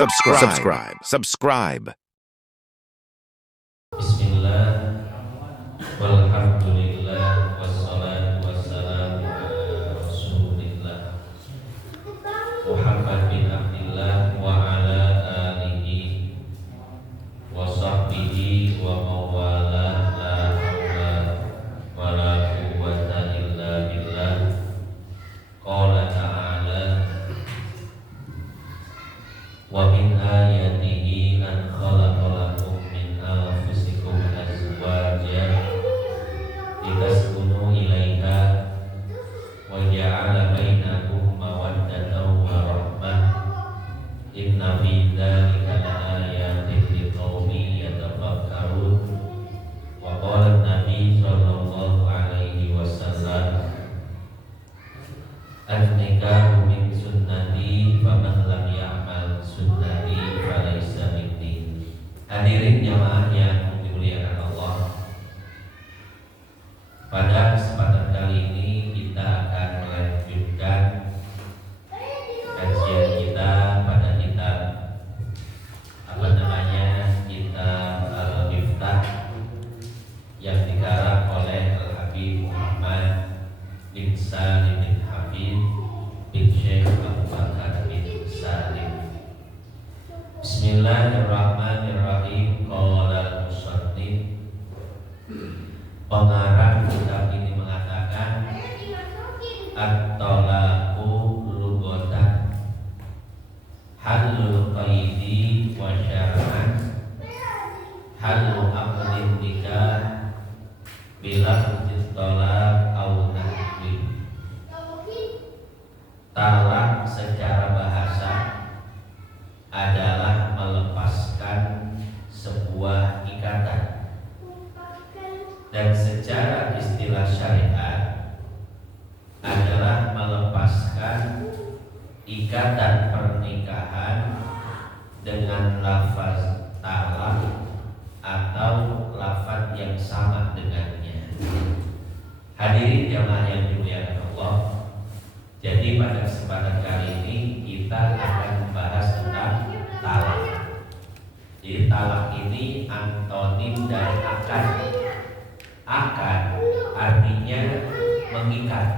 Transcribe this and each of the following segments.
Subscribe. Bismillah, walhamdulillah, wassalatu wassalamu ala rasulillah Muhammad bin Abdillah wa ala alihi wa sahbihi wa mawala la hawla wa la quwwata illa billah. Qala ta'ala wa min ayatihi an khalaqalakum min anfusikum azwajan litaskunu ilaiha wa ja'ala bainakum mawaddatan wa rahmah inna fi dzalika laayatin liqaumin yatafakkarun. Wa qala an-nabi sallallahu alaihi wasallam an-nikahu min sunnati faman lam ya'mal sunnati falaysa minni. Hadirin jamaah yang dimuliakan Allah, pada kesempatan kali ini kita akan melanjutkan kajian kita pada kitab kitab Al-Miftah yang dikarang oleh Al-Habib Muhammad bin Salim bin Habib bin Syekh Abu Bakar bin Salim. Bismillahirrahmanirrahim. Qala al-musannif, pengarang kitab ini mengatakan at-talaqu lughatan halul qaidi wa syar'an halu aqdin nikah bila talaq au nahwi. Talak secara bahasa adalah melepaskan sebuah ikatan, dan secara istilah syariat adalah melepaskan ikatan pernikahan dengan lafaz talak atau lafaz yang sama dengannya. Hadirin jamaah yang dimuliakan Allah, jadi pada kesempatan kali ini kita akan membahas tentang talak. Jadi talak ini antonim dari akad. Akad artinya mengikat.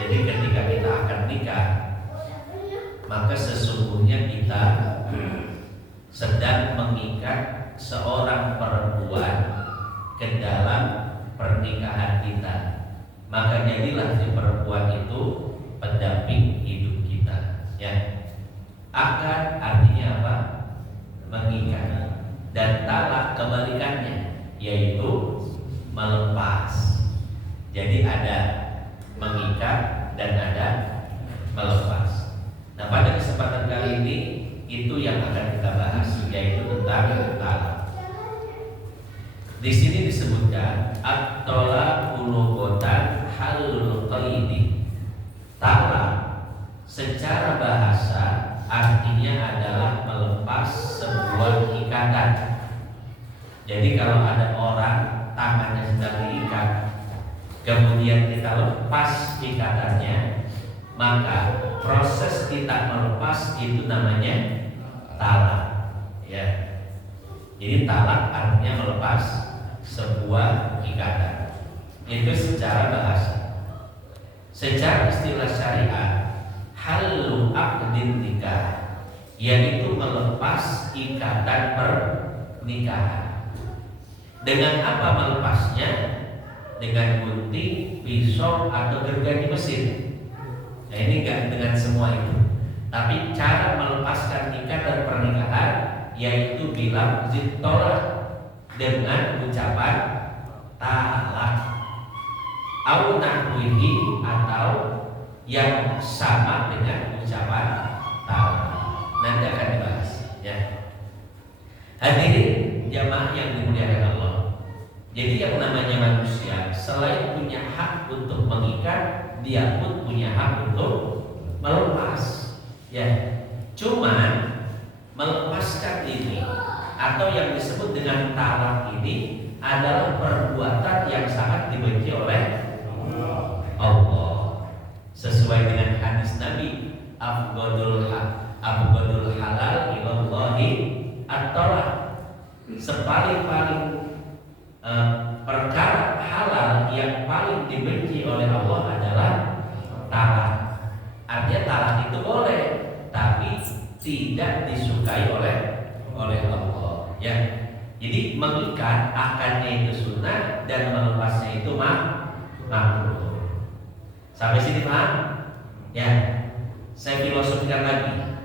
Jadi ketika kita akan nikah, maka sesungguhnya kita sedang mengikat seorang perempuan ke dalam pernikahan kita. Maka jadilah si perempuan itu pendamping hidup kita, ya. Akad artinya apa? Mengikat. Dan talak kebalikannya, yaitu melepas. Jadi ada mengikat dan ada melepas. Nah, pada kesempatan kali ini itu yang akan kita bahas, yaitu tentang talak. Di sini disebutkan at-talaqu lughatan halul qaidi. Talak secara bahasa artinya adalah melepas sebuah ikatan. Jadi kalau ada orang tangannya sedang diikat, kemudian kita lepas ikatannya, maka proses kita melepas itu namanya talak, ya. Jadi talak artinya melepas sebuah ikatan. Itu secara bahasa. Secara istilah syariat, halu aqdin nikah, yaitu melepas ikatan pernikahan. Dengan apa melepasnya? Dengan gunting, pisau, atau gergaji mesin. Nah, ini enggak dengan semua itu, tapi cara melepaskan ikatan pernikahan yaitu bilang zitolak, dengan ucapan talak, au nahwihi, atau yang sama dengan ucapan talak. Nanti akan dibahas, ya. Hadirin jamaah yang dimuliakan Allah, jadi yang namanya manusia selain punya hak untuk mengikat, dia pun punya hak untuk melepas, ya. Cuman melepaskan ini atau yang disebut dengan talak ini adalah perbuatan yang sangat dibenci oleh Allah. Sesuai dengan hadis Nabi, abghadul halal ilallahi at-talaq. Sepaling-paling perkara halal yang paling dibenci oleh Allah adalah talak. Artinya talak itu boleh, tapi tidak disukai oleh Allah. Ya, jadi mengikat akadnya itu sunnah dan melepasnya itu makruh. Sampai sini paham? Ya, saya filosofikan lagi.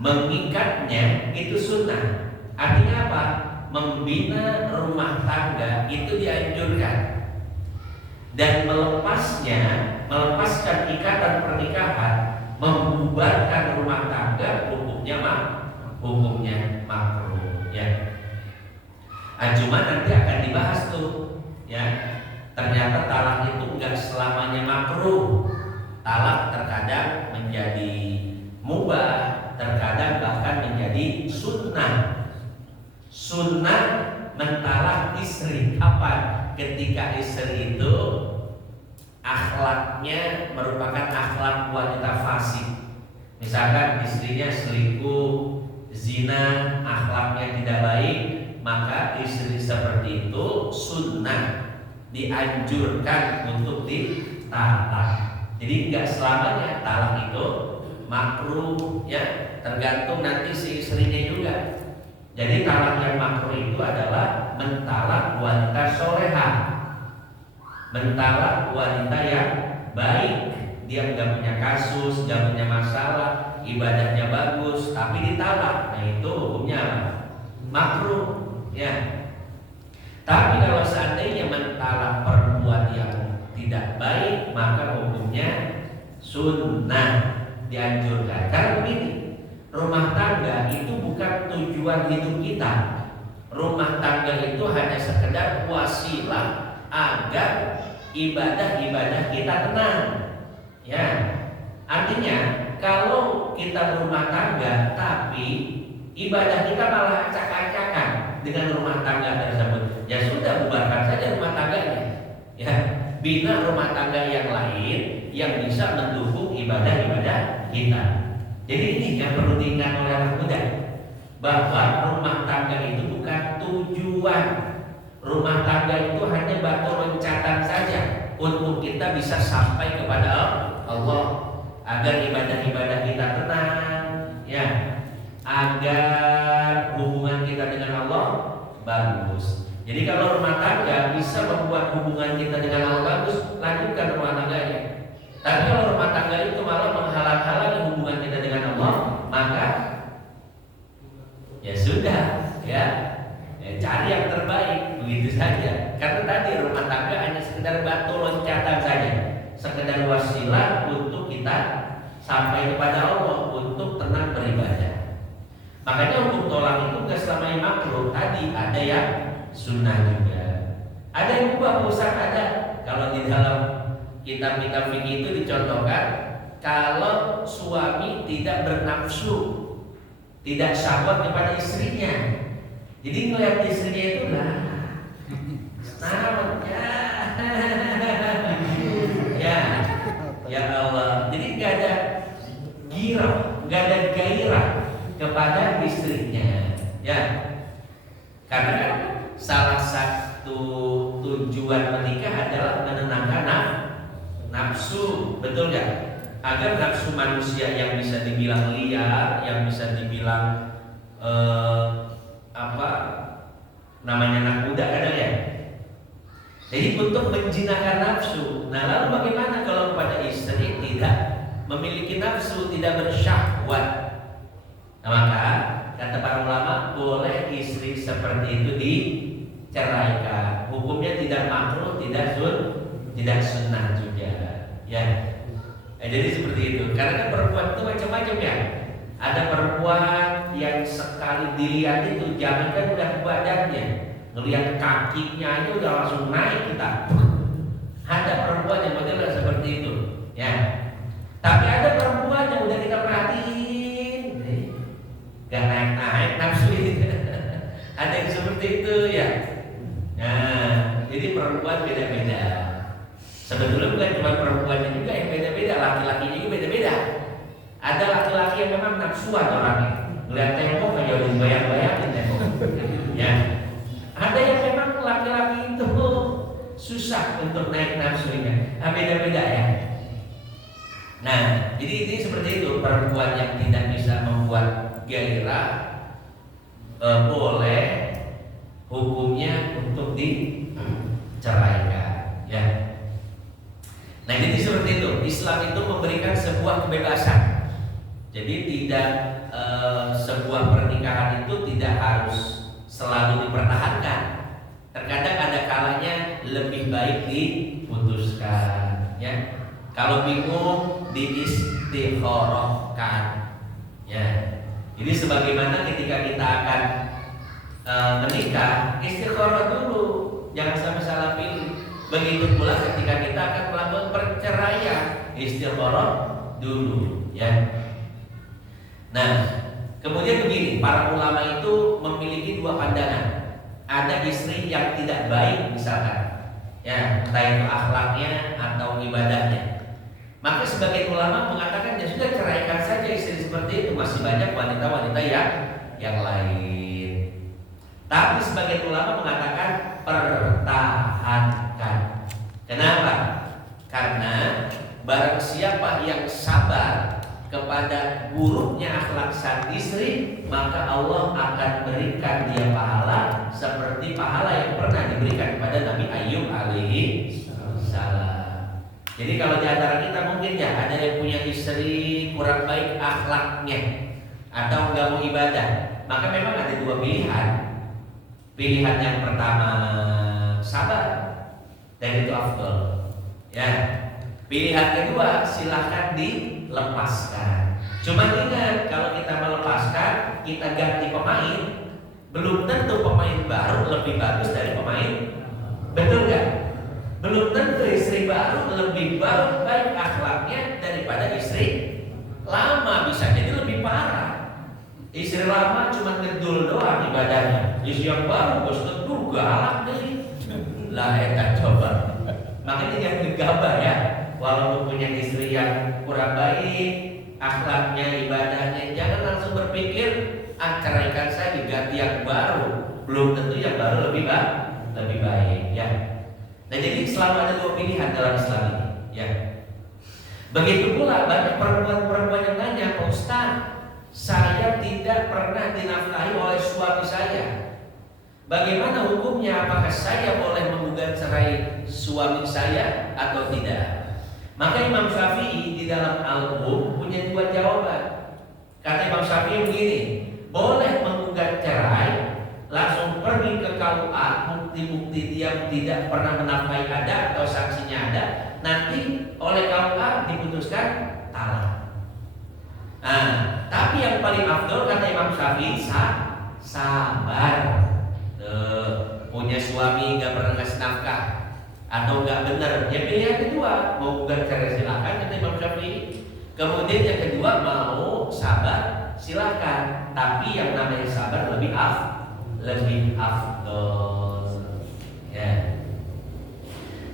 Mengikatnya itu sunnah. Artinya apa? Membina rumah tangga itu dianjurkan. Dan melepaskan ikatan pernikahan, membubarkan rumah tangga, hukumnya makruh. Ya. Cuma nanti akan dibahas tuh. Ya. Ternyata talak itu enggak selamanya makruh. Talak terkadang menjadi mubah, terkadang bahkan menjadi sunnah. Sunnah mentalak istri kapan? Ketika istri itu akhlaknya merupakan akhlak wanita fasik. Misalkan istrinya selingkuh, zina, akhlaknya tidak baik, maka istri seperti itu sunnah dianjurkan untuk ditalak. Jadi nggak selamanya talak itu makruh, ya, tergantung nanti si istrinya juga. Jadi talak yang makruh itu adalah mentalak wanita solehah, mentalak wanita yang baik, dia nggak punya kasus, nggak punya masalah, ibadahnya bagus, tapi ditalak. Nah itu hukumnya makruh, ya. Tapi kalau seandainya mentalak perempuan yang tidak baik, maka hukumnya sunnah, dianjurkan. Karena begini, rumah tangga itu bukan tujuan hidup kita. Rumah tangga itu hanya sekedar wasilah agar ibadah-ibadah kita tenang. Ya, artinya kalau kita berumah tangga tapi ibadah kita malah acak-acakan dengan rumah tangga tersebut, ya sudah, bubarkan saja rumah tangganya. Ya, bina rumah tangga yang lain yang bisa mendukung ibadah-ibadah kita. Jadi ini yang perlu diingat oleh anak muda, bahwa rumah tangga itu bukan tujuan. Rumah tangga itu hanya batu loncatan saja untuk kita bisa sampai kepada Allah, agar ibadah-ibadah kita tenang, ya, agar hubungan kita dengan Allah bagus. Jadi kalau rumah tangga bisa membuat hubungan kita dengan Allah bagus, lanjutkan rumah tangganya. Tapi kalau rumah tangga itu malah menghalang-halangi hubungan kita dengan Allah, maka ya sudah, ya cari yang terbaik, begitu saja. Karena tadi rumah tangga hanya sekedar batu loncatan saja, sekedar wasilah untuk kita sampai kepada Allah, untuk tenang beribadah. Makanya hukum tolak itu nggak selamanya makruh. Tadi ada yang sunnah juga, ada yang mubah. Pusat ada. Kalau di dalam kitab-kitab fikih itu dicontohkan, kalau suami tidak bernafsu, tidak syahwat kepada istrinya, jadi ngeliat istrinya itu lah, ya Allah. Jadi nggak ada girah, nggak ada gairah kepada istrinya, ya. Karena kan salah satu tujuan menikah adalah menenangkan nafsu, betul nggak? Agar nafsu manusia yang bisa dibilang liar, yang bisa dibilang anak muda kadang ya. Jadi untuk menjinakkan nafsu. Nah lalu bagaimana kalau kepada istri tidak memiliki nafsu, tidak bersyahwat? Nah maka kata para ulama, boleh istri seperti itu diceraikan. Hukumnya tidak makruh, tidak sunnah juga, ya. Jadi seperti itu. Karena kan perempuan itu macam-macam ya. Ada perempuan yang sekali dilihat itu, jangankan udah badannya, ngelihat kakinya aja udah langsung naik kita. Ada perempuan yang modelnya seperti itu, ya. Tapi ada perempuan yang udah kita perhatiin, gak naik-naik nafsu itu. Ada yang seperti itu ya. Nah, jadi perempuan beda-beda. Sebetulnya bukan cuma perempuannya juga yang beda-beda, laki-lakinya juga beda-beda. Ada laki-laki yang memang nafsuan orangnya, ngeliat tembok aja udah bayang-bayangin tembok. Ya. Ada yang memang laki-laki itu susah untuk naik nafsunya. Beda-beda ya. Nah, jadi ini seperti itu, perempuan yang tidak bisa membuat gairah boleh hukumnya untuk diceraikan, ya. Nah, jadi seperti itu. Islam itu memberikan sebuah kebebasan. Jadi tidak sebuah pernikahan itu tidak harus selalu dipertahankan. Terkadang ada kalanya lebih baik diputuskan, ya. Kalau bingung diistikharahkan, ya. Jadi sebagaimana ketika kita akan menikah, istikharah dulu, jangan sampai salah pilih. Begitu pula ketika kita akan melakukan perceraian, istikharah dulu, ya. Nah, kemudian begini, para ulama itu memiliki dua pandangan. Ada istri yang tidak baik misalkan, ya, entah itu akhlaknya atau ibadahnya. Maka sebagian ulama mengatakan ya sudah, ceraikan saja istri seperti itu, masih banyak wanita-wanita yang lain. Tapi sebagian ulama mengatakan pertahankan. Kenapa? Karena barang siapa yang sabar kepada buruknya akhlak sang istri, maka Allah akan berikan dia pahala seperti pahala yang pernah diberikan kepada Nabi Ayub alaihi salam. Jadi kalau di antara kita mungkin ya ada yang punya istri kurang baik akhlaknya atau nggak mau ibadah, maka memang ada dua pilihan. Pilihan yang pertama sabar, dan itu afdal, ya. Pilihan kedua silahkan dilepaskan. Cuma ingat, kalau kita melepaskan, kita ganti pemain, belum tentu pemain baru lebih bagus dari pemain, betul nggak? Belum tentu istri baru lebih baik akhlaknya daripada istri lama, bisa jadi lebih parah. Istri lama cuma ngedul doang ibadahnya, istri yang baru bos tentu galak nih. Lah enak coba. Makanya yang gegabah ya, walaupun punya istri yang kurang baik akhlaknya, ibadahnya, jangan langsung berpikir ceraikan saya diganti yang baru. Belum tentu yang baru lebih baik, ya. Nah, jadi selalu ada dua pilihan dalam Islam ini, ya. Begitu pula banyak perempuan-perempuan yang nanya, Pak Ustaz, saya tidak pernah dinafkahi oleh suami saya. Bagaimana hukumnya? Apakah saya boleh menggugat cerai suami saya atau tidak? Maka Imam Syafi'i di dalam Al-Um punya dua jawaban. Kata Imam Syafi'i begini, boleh menggugat cerai, langsung pergi ke KUA, bukti-bukti dia tidak pernah menafkahi ada atau saksinya ada, nanti oleh KUA diputuskan talak. Nah, tapi yang paling afdol kata Imam Syafi'i sabar. Punya suami nggak pernah ngasih nafkah atau nggak benar, ya pilihan kedua mau gugat cerai silakan kata Imam Syafi'i. Kemudian yang kedua mau sabar silakan, tapi yang namanya sabar lebih afdol, ya.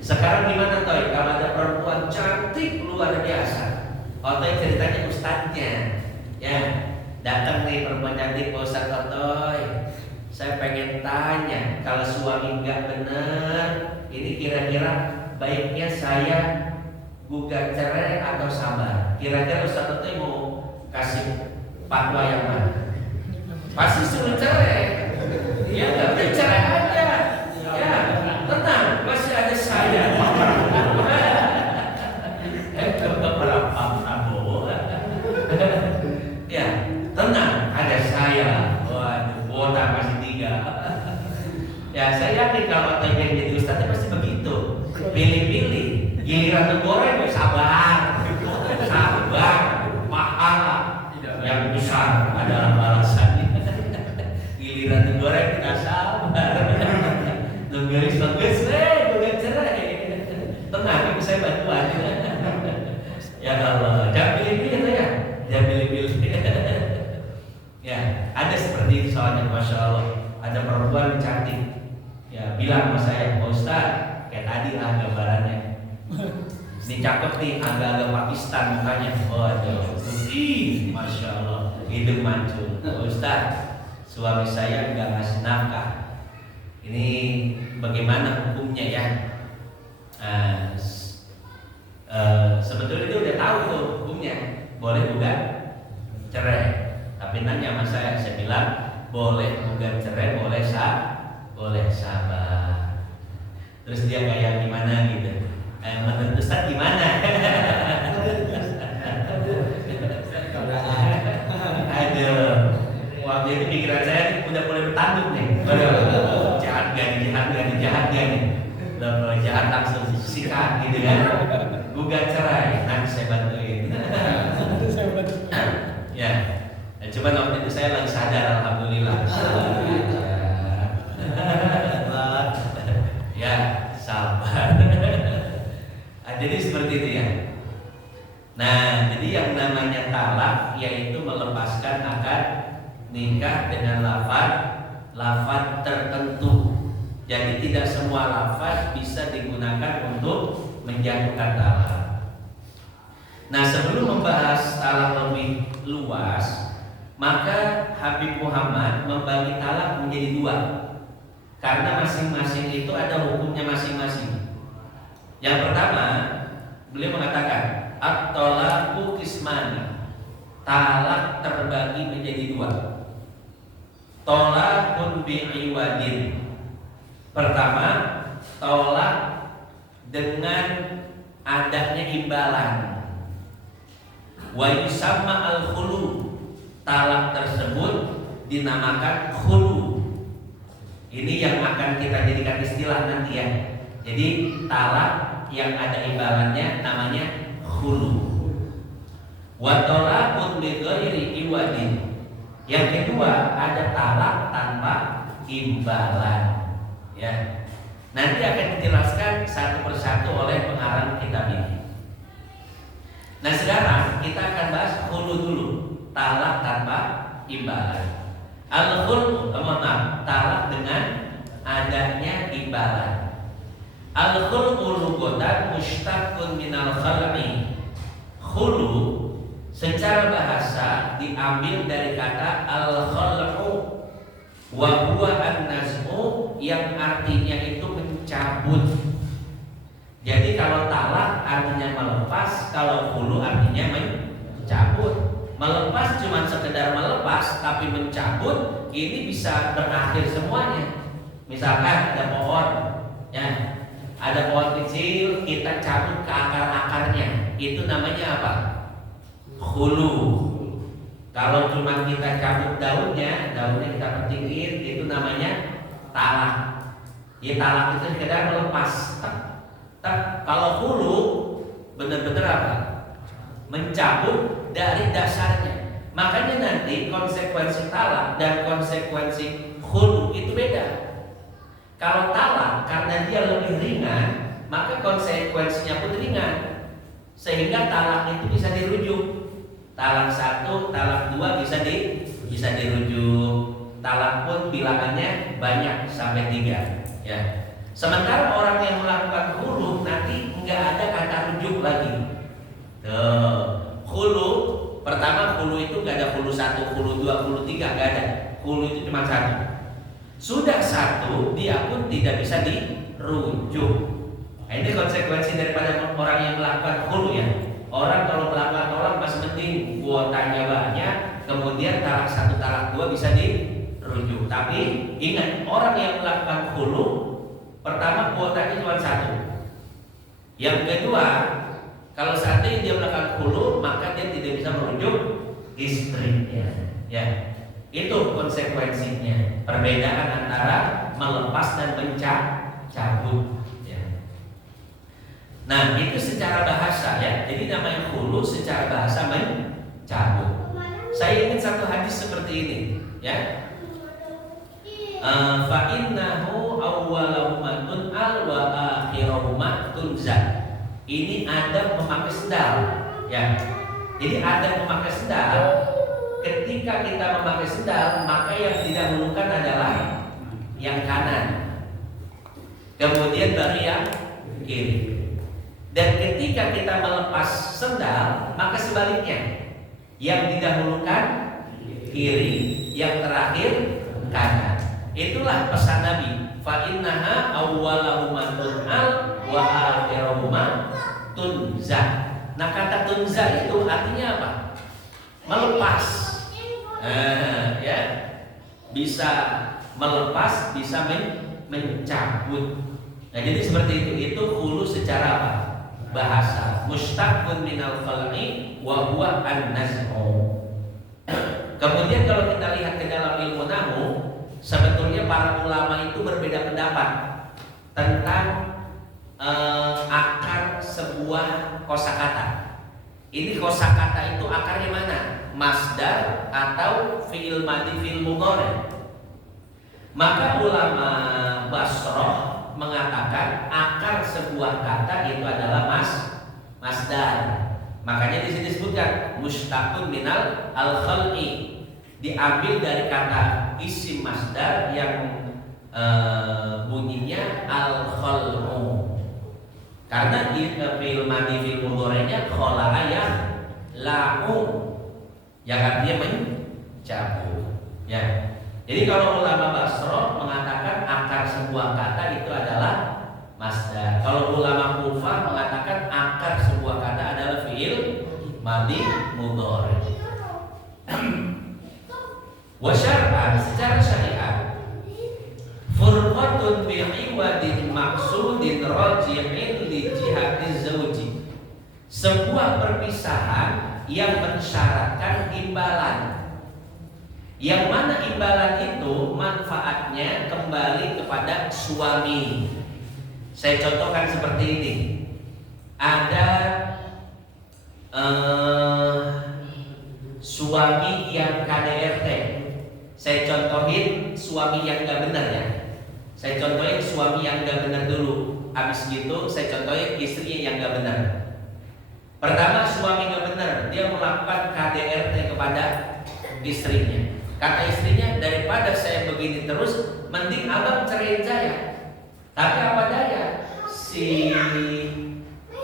Sekarang gimana Toy? Kalau ada perempuan cantik luar biasa, Toy ceritanya ustadznya, ya, datang nih perempuan cantik, Ustadz Toy, saya pengen tanya, kalau suami nggak benar, ini kira-kira baiknya saya gugat cerai atau sabar? Kira-kira Ustaz Totoy mau kasih fatwa yang mana? Pasti suruh cerai. Ya nggak bisa cerai aja. Ya tenang, masih ada saya. Ya tenang, ada saya. Waduh, kuota masih 3. Ya saya yakin kalau Totoy yang jadi ustadznya pasti begitu. Pilih-pilih, giliran goreng sabar, pahala yang besar adalah balasannya. Giliran goreng kita sabar, nungguin bagus, bukan cerai. Tenang, ibu saya bantuan. Ya Allah, jangan pilih-pilih ya, jangan pilih-pilih. Ya, ada seperti itu soalnya, masya Allah. Ada perempuan cantik, ya bilang sama saya, Pak Ustaz, kayak tadi lah gambarannya. Ini cakep nih, agak-agak Pakistan mukanya. Waduh, putih, masya Allah, hidung mancung. Ustaz, suami saya nggak ngasih nafkah. Ini bagaimana hukumnya ya? Sebetulnya dia udah tahu tuh hukumnya, boleh gugat cerai. Tapi nanya sama saya bilang boleh gugat cerai, boleh sabar. Terus dia kayak gimana gitu? Menurut Ustaz gimana? Aduh, waktu itu pikiran saya udah mulai bertanduk nih. Jahat gak nih? Kalau jahat langsung sikat gitu kan? Gugat cerai, nanti saya bantuin. Ya, cuman waktu itu saya lagi sadar, alhamdulillah. Ya, sabar. Jadi seperti itu ya. Nah, jadi yang namanya talak yaitu melepaskan akad nikah dengan lafaz tertentu. Jadi tidak semua lafaz bisa digunakan untuk menjatuhkan talak. Nah, sebelum membahas talak lebih luas, maka Habib Muhammad membagi talak menjadi dua. Karena masing-masing itu ada hukumnya masing-masing. Yang pertama, beliau mengatakan at-talaqu qismani. Talak terbagi menjadi dua. Talaqun bi'iwadin. Pertama, tolak dengan adanya imbalan. Wa yusamma al-khulu. Talak tersebut dinamakan khulu. Ini yang akan kita jadikan istilah nanti ya. Jadi talak yang ada imbalannya namanya khulu. Wa talaqun bi ghairi iwadin. Yang kedua ada talak tanpa imbalan. Ya. Nanti akan dijelaskan satu persatu oleh pengarang kitab ini. Nah, sekarang kita akan bahas khulu dulu, talak tanpa imbalan. Al-khulu, talak dengan adanya imbalan. Al-khulu lughatan mushtaqun minal khal'i. Khulu secara bahasa diambil dari kata al-khal'u wa huwa an-naz'u yang artinya itu mencabut. Jadi kalau talak artinya melepas, kalau khulu artinya mencabut. Melepas cuma sekedar melepas, tapi mencabut ini bisa berakhir semuanya. Misalkan ada pohon, ya, ada pohon kecil, kita cabut ke akar-akarnya, itu namanya apa? Khulu. Kalau cuma kita cabut daunnya kita pentingin, itu namanya talak. Ya, talak itu sekedar melepas. Kalau khulu benar-benar apa? Mencabut dari dasarnya. Makanya nanti konsekuensi talak dan konsekuensi khulu itu beda. Kalau talak karena dia lebih ringan, maka konsekuensinya pun ringan. Sehingga talak itu bisa dirujuk. Talak 1, talak 2 bisa dirujuk. Talak pun bilangannya banyak sampai 3, ya. Sementara orang yang melakukan khulu nanti nggak ada kata rujuk lagi. Khulu pertama, khulu itu nggak ada khulu 1, khulu 2, khulu 3, nggak ada. Khulu itu cuma 1. Sudah 1, dia pun tidak bisa dirujuk. Nah, ini konsekuensi daripada orang yang melakukan khulu ya. Orang kalau melakukan tolak masih penting kuotanya banyak, kemudian talak 1, talak 2 bisa dirujuk. Tapi ingat, orang yang melakukan khulu pertama kuotanya cuma 1. Yang kedua, kalau seandainya dia melakukan khulu, maka dia tidak bisa merujuk istrinya. Ya, itu konsekuensinya. Perbedaan antara melepas dan mencabut. Nah, itu secara bahasa ya. Jadi namanya khulu secara bahasa mencabut. Saya ingat satu hadis seperti ini, ya. Fa innahu awwaluhumatun al wa akhiruhumatun zat. Ini ada memakai sendal, ya. Jadi ada memakai sendal. Ketika kita memakai sendal, maka yang didahulukan adalah yang kanan. Kemudian baru yang kiri. Dan ketika kita melepas sendal, maka sebaliknya, yang didahulukan kiri, yang terakhir kanan. Itulah pesan Nabi. Fa innaha awwalahuma tun'al wa akhirahuma tunza. Nah, kata tunza itu artinya apa? Melepas. Ya. Bisa melepas, bisa mencabut. Nah, jadi seperti itu. Itu hulu secara apa? Bahasa. Mustaqun minal khalqi wa huwa an-naz'u. Kemudian kalau kita lihat ke dalam ilmu nahwu, sebetulnya para ulama itu berbeda pendapat tentang akar sebuah kosakata. Ini kosakata itu akarnya mana? Masdar atau fi'il madhi fi'il mudhari. Maka ulama Basrah mengatakan akar sebuah kata itu adalah masdar. Makanya di sini disebutkan mustaqun minal al-khalqi, diambil dari kata isim masdar yang bunyinya al-khalqu. Karena di fi'il madhi fi'il mudhari'nya khala'a ya la'u, yang artinya mencabut. Ya. Jadi kalau ulama Basrah mengatakan akar sebuah kata itu adalah masdar. Kalau ulama Kufah mengatakan akar sebuah kata adalah fi'il madhi mudhari. Wa syar'an, secara syariat, furqatun bi'iwadin maqsudin raji'in li jihatiz zawji. Sebuah perpisahan yang mensyaratkan imbalan, yang mana imbalan itu manfaatnya kembali kepada suami. Saya contohkan seperti ini. Ada suami yang KDRT. Saya contohin suami yang gak benar ya. Saya contohin suami yang gak benar dulu. Habis gitu saya contohin istrinya yang gak benar. Pertama, suami gak benar, dia melakukan KDRT kepada istrinya. Kata istrinya, daripada saya begini terus, mending abang ceraiin saya. Tapi apa daya, si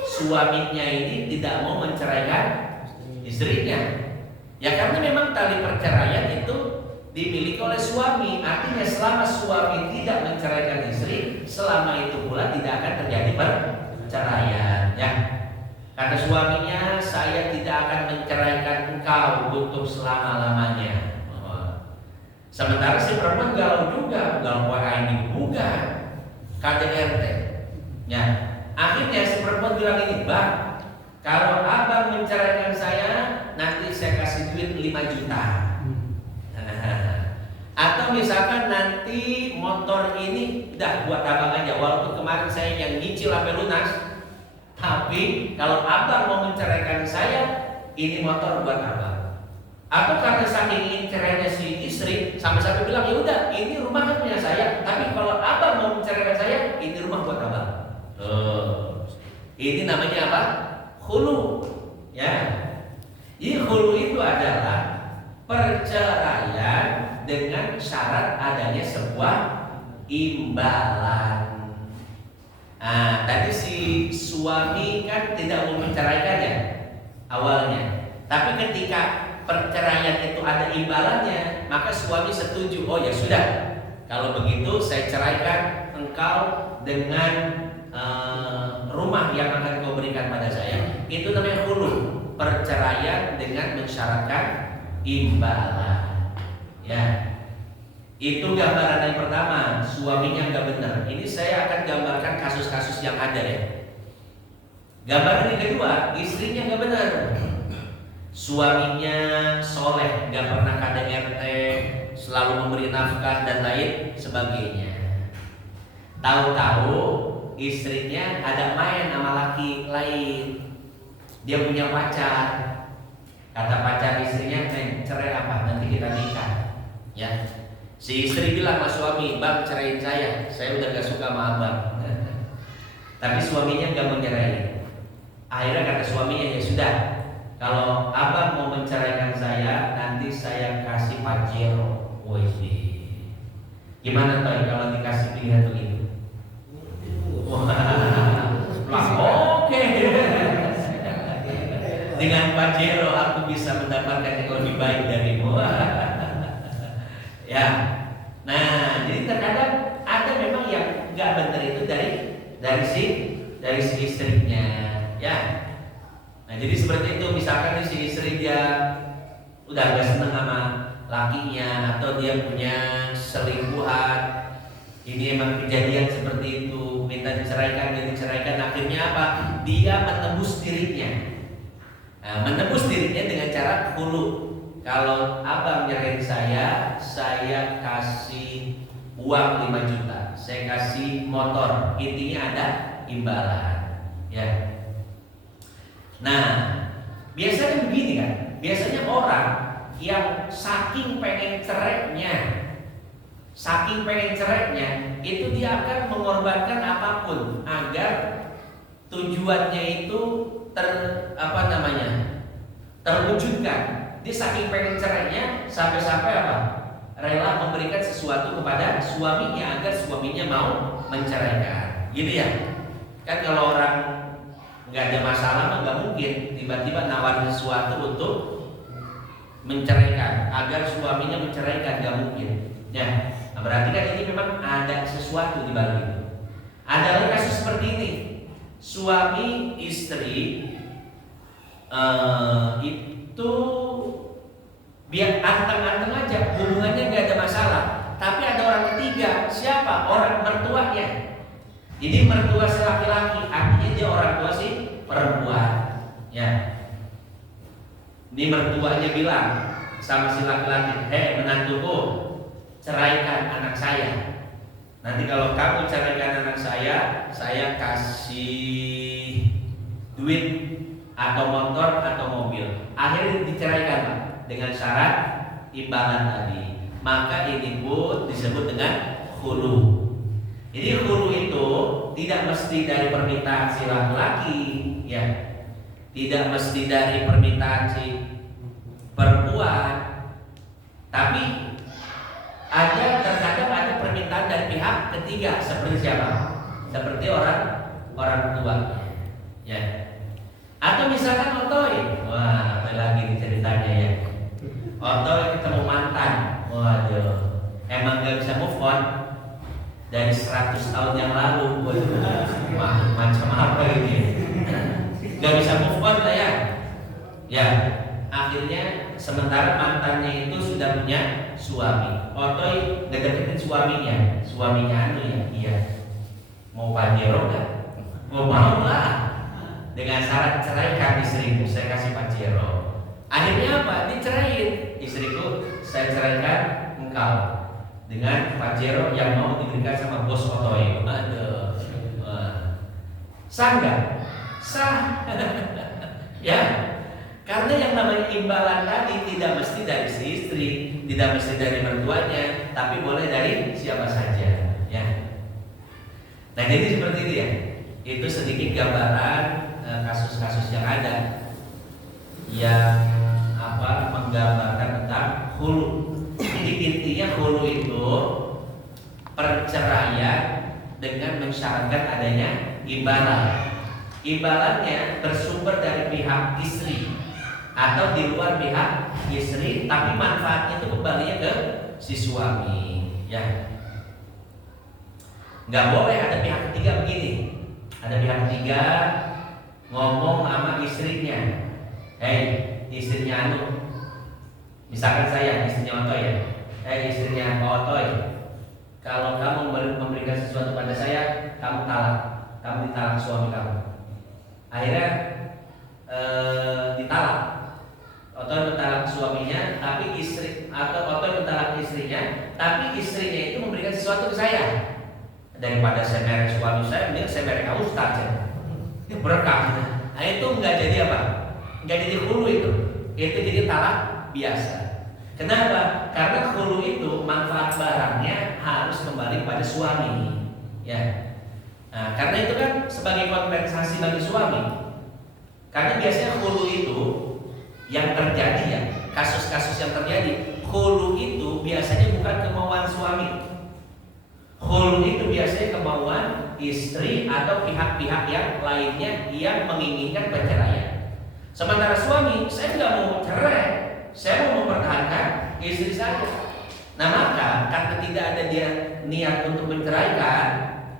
suaminya ini tidak mau menceraikan istrinya. Ya karena memang tali perceraian itu dimiliki oleh suami. Artinya selama suami tidak menceraikan istri, selama itu pula tidak akan terjadi perceraian. Ya. Kata suaminya, saya tidak akan menceraikan engkau untuk selama-lamanya. Sementara si perempuan galau juga, galau ini bukan KDRT. Ya, akhirnya si perempuan bilang ini, bang, kalau abang menceraikan saya, nanti saya kasih duit 5 juta. Atau misalkan nanti motor ini udah buat abang aja, walaupun kemarin saya yang nyicil sampai lunas. Tapi kalau abang mau menceraikan saya, ini motor buat abang. Atau karena saking ingin cerainya si istri, sampai-sampai bilang ya udah, ini rumah kan punya saya. Tapi kalau abang mau menceraikan saya, ini rumah buat abang. Ini namanya apa? Khulu. Ya. Jadi khulu itu adalah perceraian dengan syarat adanya sebuah imbalan. Nah, tadi si suami kan tidak mau menceraikan ya awalnya. Tapi ketika perceraian itu ada imbalannya, maka suami setuju. Oh ya sudah, kalau begitu saya ceraikan engkau dengan rumah yang akan kau berikan pada saya. Itu namanya khulu, perceraian dengan mensyaratkan imbalan. Ya. Itu gambaran yang pertama, suaminya nggak benar. Ini saya akan gambarkan kasus-kasus yang ada ya. Gambaran yang kedua, istrinya nggak benar. Suaminya soleh, nggak pernah KDRT, selalu memberi nafkah dan lain sebagainya. Tahu-tahu istrinya ada main sama laki lain. Dia punya pacar. Kata pacar istrinya, cerai apa? Nanti kita nikah. Ya. Si istri bilang sama suami, bang ceraiin saya udah gak suka sama abang. Tapi suaminya gak mau nyerahin. Akhirnya kata suaminya, ya sudah, kalau abang mau menceraikan saya, nanti saya kasih pajero. Wih, gimana toh kalau dikasih pilihan begitu? Wah, oke. Pajero, aku bisa mendapatkan yang lebih baik darimu. Ya, nah jadi terkadang ada memang yang nggak benar itu dari si istrinya, ya. Nah jadi seperti itu, misalkan si istri dia udah gak seneng sama lakinya atau dia punya selingkuhan, ini emang kejadian seperti itu, minta diceraikan, dia diceraikan, akhirnya apa? Dia menebus dirinya. Nah, menebus dirinya dengan cara khulu. Kalau abang nyerahin saya kasih uang 5 juta, saya kasih motor, intinya ada imbalan, ya. Nah, biasanya begini kan, biasanya orang yang saking pengen cerainya, itu dia akan mengorbankan apapun agar tujuannya itu terwujudkan. Dia saking pengen cerainya sampai-sampai apa? Rela memberikan sesuatu kepada suaminya agar suaminya mau menceraikan. Gitu ya. Kan kalau orang nggak ada masalah mah nggak mungkin tiba-tiba nawarin sesuatu untuk menceraikan agar suaminya menceraikan, nggak mungkin. Ya, nah berarti kan ini memang ada sesuatu di balik itu. Ada lagi kasus seperti ini, suami istri itu biar anteng-anteng aja, hubungannya nggak ada masalah. Tapi ada orang ketiga, siapa? Orang mertuanya. Ini mertua si laki-laki, artinya dia orang tua si perempuan. Ya. Ini mertuanya bilang sama si laki-laki, "Hei menantuku, ceraikan anak saya. Nanti kalau kamu ceraikan anak saya kasih duit atau motor atau mobil." Akhirnya diceraikan, Pak, dengan syarat imbalan tadi. Maka ini pun disebut dengan khulu. Jadi khulu itu tidak mesti dari permintaan si laki-laki, ya. Tidak mesti dari permintaan si perempuan. Tapi terkadang ada permintaan dari pihak ketiga, seperti siapa? Seperti orang tua. Ya. Atau misalkan otoy. Wah, apa lagi nih ceritanya ya? Otoy ketemu mantan. Waduh. Emang gak bisa move on dari 100 tahun yang lalu. Waduh, macam apa ini? Gak bisa move on lah ya. Ya, akhirnya sementara mantannya itu sudah punya suami. Otoy deketin suaminya anu ya, iya. Mau Pajero gak? Mau lah. Dengan syarat ceraikan istriku, saya kasih Pajero. Akhirnya apa? Diceraiin. Istriku, saya ceraikan engkau dengan Pajero yang mau diberikan sama bos Otoy. Aduh. Sah nggak? Sah. Ya. Karena yang namanya imbalan tadi tidak mesti dari si istri, tidak mesti dari mertuanya, tapi boleh dari siapa saja, ya. Nah, jadi seperti itu ya. Itu sedikit gambaran kasus-kasus yang ada yang menggambarkan tentang khulu. Jadi intinya khulu itu perceraian dengan mensyaratkan adanya imbalan. Imbalannya bersumber dari pihak istri atau di luar pihak istri, tapi manfaatnya itu kembalinya ke si suami, ya. Nggak boleh ada pihak ketiga begini. Ada pihak ketiga ngomong sama istrinya, "Hei, istrinya anu, misalkan saya istrinya Otoy ya, istrinya Pak Otoy, kalau kamu memberikan sesuatu pada saya, kamu ditalak suami kamu." Akhirnya ditalak. Otoy mentalak suaminya, tapi Otoy mentalak istrinya, tapi istrinya itu memberikan sesuatu ke saya. Daripada saya merek suami saya, mending saya merek kamu saja. Berkah. Nah itu nggak jadi apa? Nggak jadi khulu itu jadi talak biasa. Kenapa? Karena khulu itu manfaat barangnya harus kembali pada suami, ya. Nah, karena itu kan sebagai kompensasi bagi suami. Karena biasanya khulu itu yang terjadi ya, kasus-kasus yang terjadi, khulu itu biasanya bukan kemauan suami. Khulu itu biasanya kemauan istri atau pihak-pihak yang lainnya yang menginginkan perceraian. Sementara suami, saya nggak mau cerai, saya mau mempertahankan istri saya. Nah maka karena tidak ada dia niat untuk menceraikan,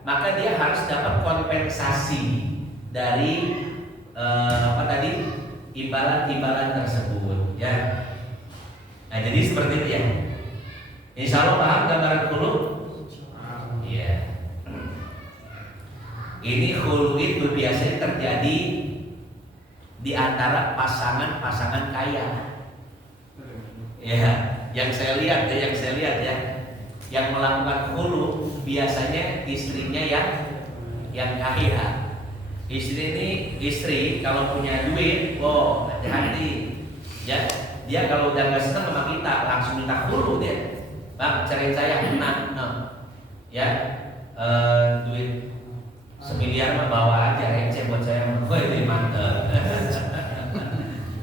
maka dia harus dapat kompensasi dari imbalan-imbalan tersebut, ya. Nah jadi seperti itu ya. Insya Allah paham gambaran khulu? Iya. Ini khulu itu biasanya terjadi di antara pasangan-pasangan kaya. Ya, yang saya lihat ya, yang melakukan khulu biasanya istrinya yang kaya. Istri kalau punya duit, hati-hati. Ya, dia kalau udah nggak senang sama kita langsung minta khulu dia. Bang, cariin saya ya, duit 1 miliar mah bawa aja, receh buat saya. Ini mantep.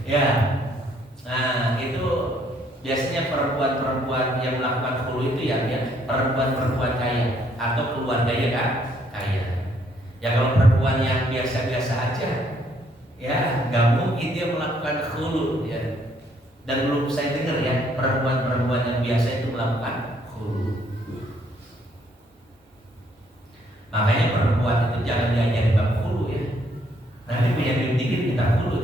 Ya, nah itu biasanya perempuan-perempuan yang melakukan khulu itu ya perempuan-perempuan kaya atau keluarganya kan kaya. Ya kalau perempuan yang biasa-biasa aja, ya nggak mungkin dia melakukan khulu ya. Dan belum saya dengar ya perempuan-perempuan yang biasa itu melakukan khulu. Makanya perempuan itu jangan diajari bab khulu ya. Nanti punya duit dikit minta khulu.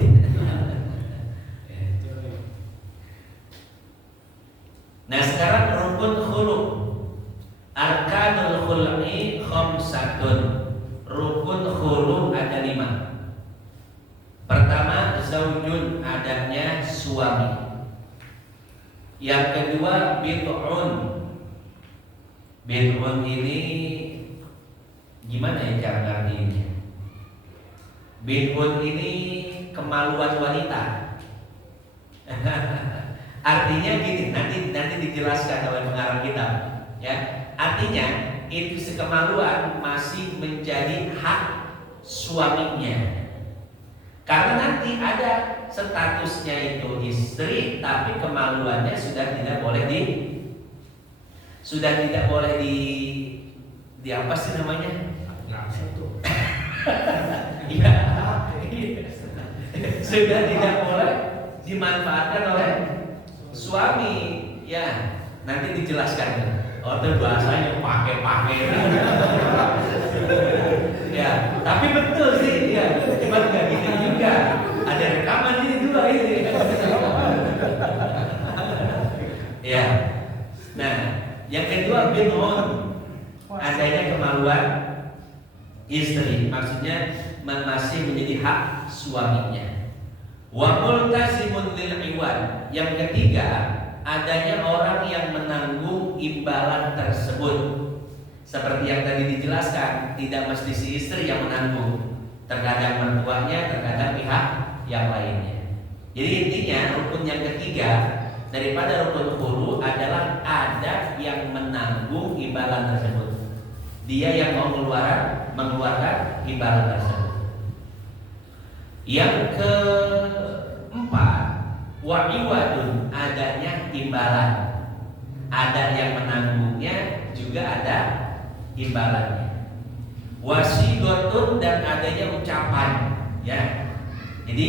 Nah sekarang rukun khulu. Arkanul khul'i khamsatun. Rukun khulu ada 5. Pertama zaujun, adanya suami. Yang kedua bid'un. Bid'un ini gimana ya cara ngertiinnya? Bid'un ini kemaluan wanita. Artinya gini, nanti dijelaskan oleh pengarang kitab, ya. Artinya itu sekemaluan masih menjadi hak suaminya. Karena nanti ada statusnya itu istri, tapi kemaluannya sudah tidak boleh di apa sih namanya? Iya. Sudah tidak boleh dimanfaatkan oleh suami, ya. Nanti dijelaskan. Oh, itu bahasanya pakai. Ya, tapi betul sih, ya. Cuma nggak gitu juga. Ada rekaman ini 2 ini. Ya. Nah, yang kedua bid'un, adanya kemaluan istri, maksudnya masih menjadi hak suaminya. Wa multazimun lil iwan, yang ketiga adanya orang yang menanggung imbalan tersebut. Seperti yang tadi dijelaskan, tidak mesti si istri yang menanggung, terkadang mertuanya, terkadang pihak yang lainnya. Jadi intinya rukun yang ketiga daripada rukun khulu adalah ada yang menanggung imbalan tersebut. Dia yang mau mengeluarkan imbalan tersebut. Yang keempat, wa'iwadun, adanya imbalan. Ada yang menanggungnya, juga ada imbalannya. Wasigotun, dan adanya ucapan, ya. Jadi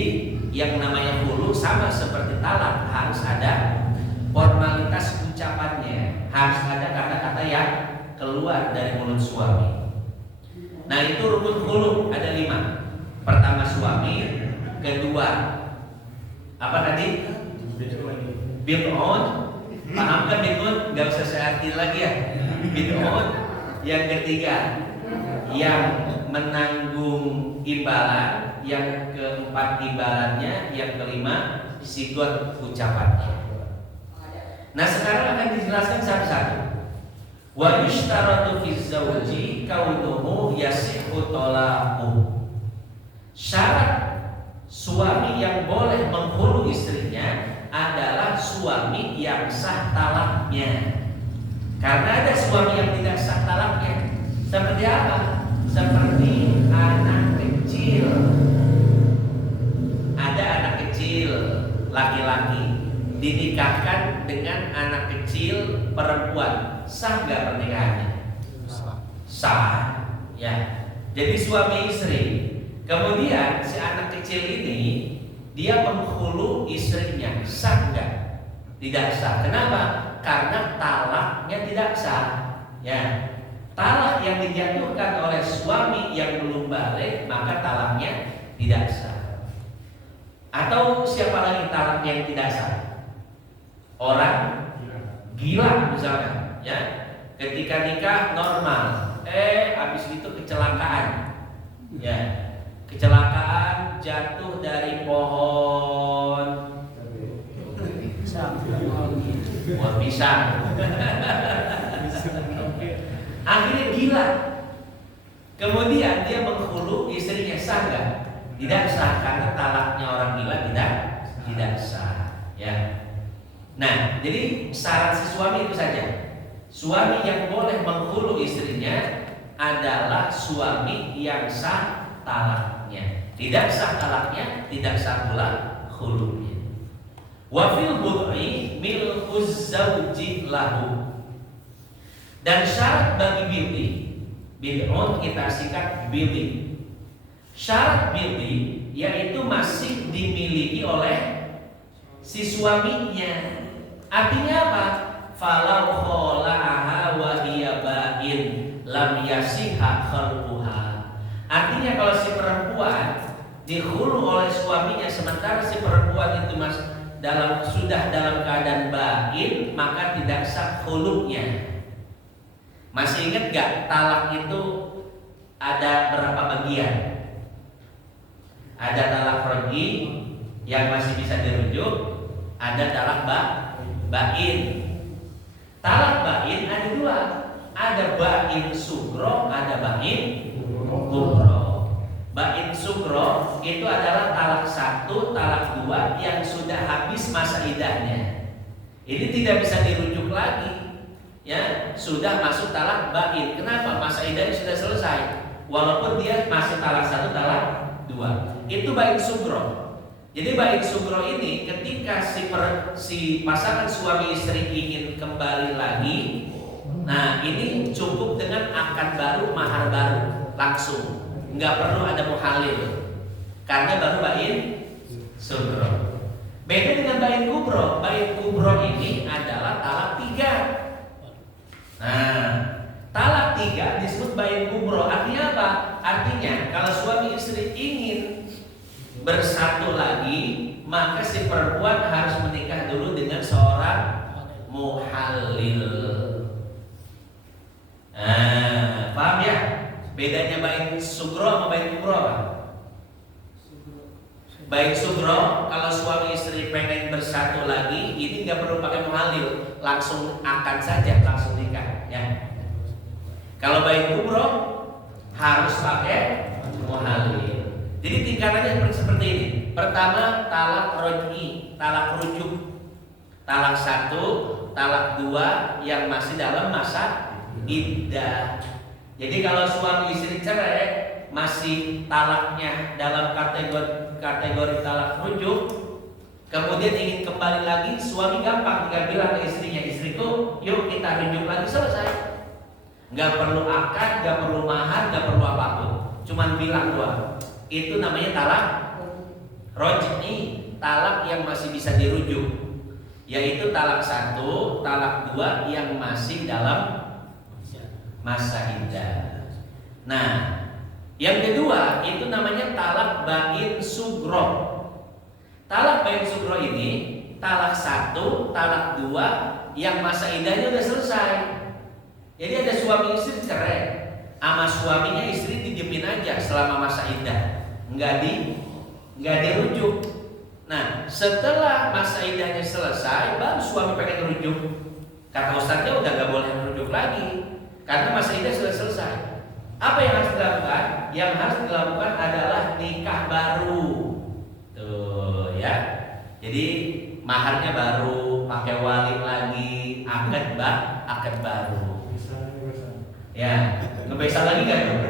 yang namanya khulu sama seperti talak, harus ada formalitas ucapannya, harus ada kata-kata yang keluar dari mulut suami. Nah itu rukun khulu ada 5. Pertama suami, kedua apa tadi? Bid'un. Paham kan bid'un? Gak usah saya arti lagi ya. Bid'un. Yang ketiga yang menanggung imbalan. Yang keempat imbalannya. Yang kelima sigot ucapannya. Nah sekarang akan dijelaskan satu-satu. Wa yushtaratu fi zawji kaunuhu yasihhu talaqu. Syarat suami yang boleh menghulu istrinya adalah suami yang sah talaknya. Karena ada suami yang tidak sah talaknya. Seperti apa? Seperti anak kecil. Ada anak kecil laki-laki dinikahkan dengan anak kecil perempuan, sah nggak pernikahannya? Sah, ya. Jadi suami istri. Kemudian si anak kecil ini dia menghulu istrinya, sah enggak? Tidak sah. Kenapa? Karena talaknya tidak sah. Ya, talak yang dijatuhkan oleh suami yang belum balik, maka talaknya tidak sah. Atau siapa lagi talak yang tidak sah? Orang gila misalnya, ya. Ketika nikah normal, habis itu kecelakaan, ya. Kecelakaan jatuh dari pohon pisang. Akhirnya gila. Kemudian dia menghulu istrinya, sah nggak? Tidak sah, karena talaknya orang gila tidak sah. Ya. Nah, jadi syarat si suami itu saja. Suami yang boleh menghulu istrinya adalah suami yang sah talaknya. Tidak sah talaknya, tidak sah pula khulunya. Wa fil bud'i milkuz zauji lahu. Dan syarat bagi bid'i, bid'un kita singkat bid'i. Syarat bid'i yaitu masih dimiliki oleh si suaminya. Artinya apa? Falau khola'aha wa hiya ba'in lam yasihha khalquha. Artinya kalau si perempuan dihulu oleh suaminya sementara si perempuan itu sudah dalam keadaan ba'in, maka tidak sah khulunya. Masih ingat gak talak itu ada berapa bagian? Ada talak raj'i yang masih bisa dirujuk, ada talak ba'in. Talak ba'in ada dua, ada ba'in sugro, ada ba'in kubro. Ba'in sugro itu adalah talak 1, talak 2 yang sudah habis masa iddahnya. Ini tidak bisa dirujuk lagi, ya, sudah masuk talak ba'in. Kenapa? Masa iddahnya sudah selesai, walaupun dia masih talak 1, talak 2. Itu ba'in sugro. Jadi ba'in sugro ini ketika si pasangan suami istri ingin kembali lagi, nah ini cukup dengan akad baru, mahar baru, langsung, nggak perlu ada muhalil, karena baru ba'in sugro. Beda dengan ba'in kubro. Ba'in kubro ini adalah talak 3. Nah, talak 3 disebut ba'in kubro. Artinya apa? Artinya kalau suami istri ingin bersatu lagi, maka si perempuan harus menikah dulu dengan seorang muhalil. Nah, paham ya? Bedanya ba'in sugro sama ba'in kubro apa? Ba'in sugro kalau suami istri pengen bersatu lagi, ini nggak perlu pakai muhalil, langsung akad saja, langsung nikah. Ya. Kalau ba'in kubro harus pakai muhalil. Jadi tingkatannya seperti ini. Pertama talak raj'i, talak rujuk. Talak 1, talak 2 yang masih dalam masa iddah. Jadi kalau suami istri cerai masih talaknya dalam kategori talak rujuk, kemudian ingin kembali lagi, suami gampang tinggal bilang ke istrinya, istriku, yuk kita rujuk lagi, selesai. Nggak perlu akad, nggak perlu mahar, nggak perlu apapun, cuman bilang doang. Itu namanya talak raj'i, talak yang masih bisa dirujuk, yaitu talak 1, talak 2 yang masih dalam masa iddah. Nah, yang kedua itu namanya talak ba'in sugro. Talak ba'in sugro ini talak 1, talak 2 yang masa iddahnya udah selesai. Jadi ada suami istri cerai, sama suaminya istri didiemin aja selama masa iddah, nggak dirujuk. Nah, setelah masa iddahnya selesai, baru suami pengen rujuk. Kata ustadznya udah nggak boleh rujuk lagi, karena masa iddah sudah selesai. Apa yang harus dilakukan? Yang harus dilakukan adalah nikah baru. Tuh ya. Jadi maharnya baru, pakai wali lagi, akad baru. Ya, ngebesa lagi nggak tuh?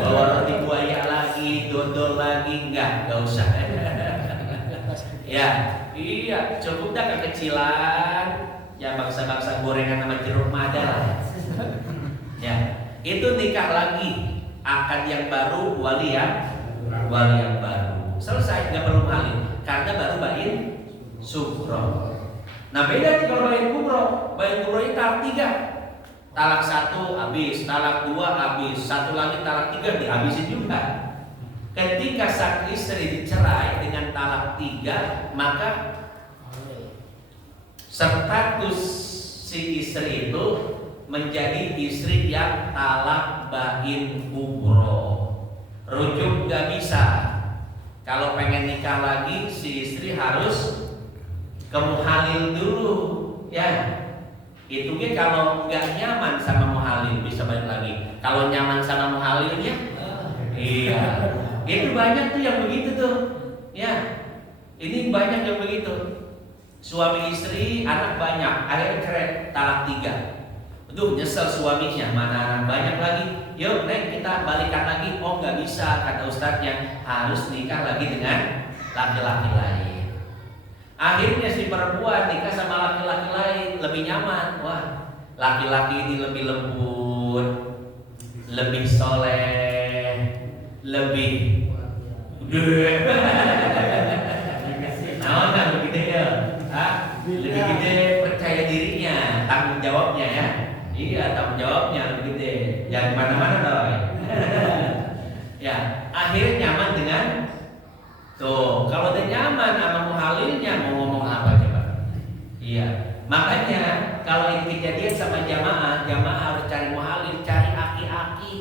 Bawa roti buaya lagi, dodol lagi, nggak usah. Ya, iya, cukup dah kekecilan, ya bangsa-bangsa gorengan sama jeruk mada lah. Ya, itu nikah lagi, akad yang baru, wali yang baru. Selesai, nggak perlu mahal. karena baru bain sugro. Nah beda nih kalau bain kubro. Bain kubro ini talak 3. Talak 1 habis, talak 2 habis, satu lagi talak 3 dihabisin juga. Ketika sang istri dicerai dengan talak 3, maka status si istri itu menjadi istri yang talak bain kubro. Rujuk gak bisa. Kalau pengen nikah lagi, si istri harus ke muhalil dulu, ya. Itu ke kalau nggak nyaman sama muhalil bisa balik lagi. Kalau nyaman sama muhalilnya, iya. Itu banyak tuh yang begitu tuh, ya. Ini banyak yang begitu. Suami istri, anak banyak, akhirnya keren talak 3. Aduh nyesel suaminya, mana anak banyak lagi. Yuk Neng kita balikan lagi. Oh nggak bisa, kata ustadznya, harus nikah lagi dengan laki-laki lain. Akhirnya si perempuan nikah sama laki-laki lain, lebih nyaman. Wah, laki-laki ini lebih lembut, lebih soleh, lebih gede. Nah, lebih gede ya. Lebih gede percaya dirinya, tanggung jawabnya ya. Iya, tanggung jawabnya lebih gede. Jangan kemana-mana dong. Ya, akhirnya nyaman dengan tuh. Kalau udah nyaman sama muhalilnya mau ngomong apa coba? Iya. Makanya kalau ini kejadian sama jamaah harus cari muhalil, cari aki-aki.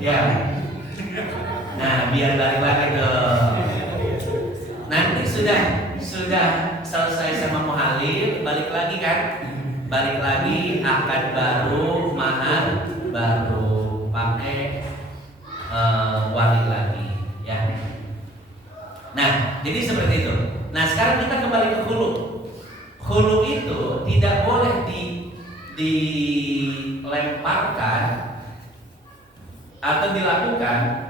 Ya, ya. Nah, biar balik lagi dong. Nanti sudah selesai sama muhalil, balik lagi kan? Balik lagi akad baru, mahar baru, pakai wali lagi, ya. Nah, jadi seperti itu. Nah, sekarang kita kembali ke hulu. Hulu itu tidak boleh dilemparkan atau dilakukan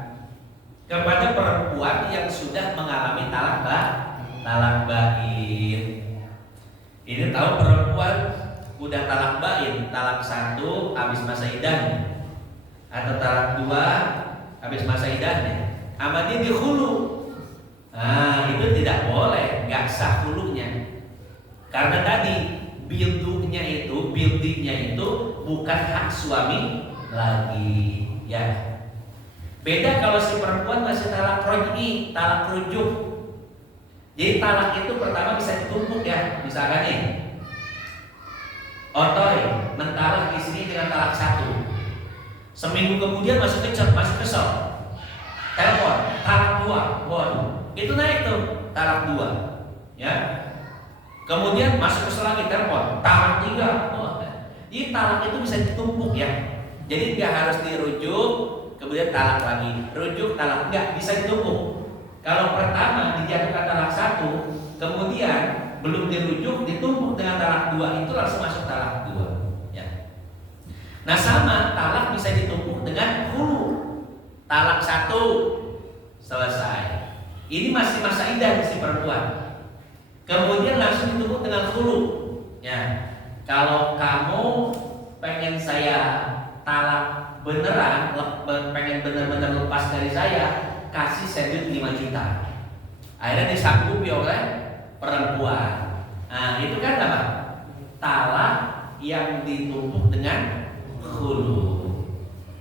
kepada perempuan yang sudah mengalami talak bain. Ini tahu perempuan udah talak bain, talak 1 habis masa idahnya, atau talak 2 habis masa idahnya, sama dia di hulu. Nah, itu tidak boleh, nggak sah hulunya. Karena tadi bildinya itu bukan hak suami lagi, ya. Beda kalau si perempuan masih talak roj'i, talak rujuk. Jadi talak itu pertama bisa ditumpuk ya. Misalkan nih, Otoy mentalak istri dengan talak 1. Seminggu kemudian masih kesel. Telepon, talak 2, itu naik tuh, talak 2, ya. Kemudian masuk kesel lagi, telepon, talak 3. Jadi talak itu bisa ditumpuk ya. Jadi nggak harus dirujuk, kemudian talak lagi, rujuk, talak, nggak, bisa ditumpuk. Kalau pertama dijatuhkan talak 1, kemudian belum dirujuk, ditumpuk dengan talak 2, itu langsung masuk talak 2, ya. Nah sama, talak bisa ditumpuk dengan hulu. Talak 1 selesai. Ini masih masa idah si perempuan. Kemudian langsung ditumpuk dengan hulu. Ya, kalau kamu pengen saya talak beneran, pengen bener-bener lepas dari saya, kasih saya duit 5 juta. Akhirnya disanggupi oleh perempuan. Nah, itu kan apa? Talak yang ditumpuk dengan hulu.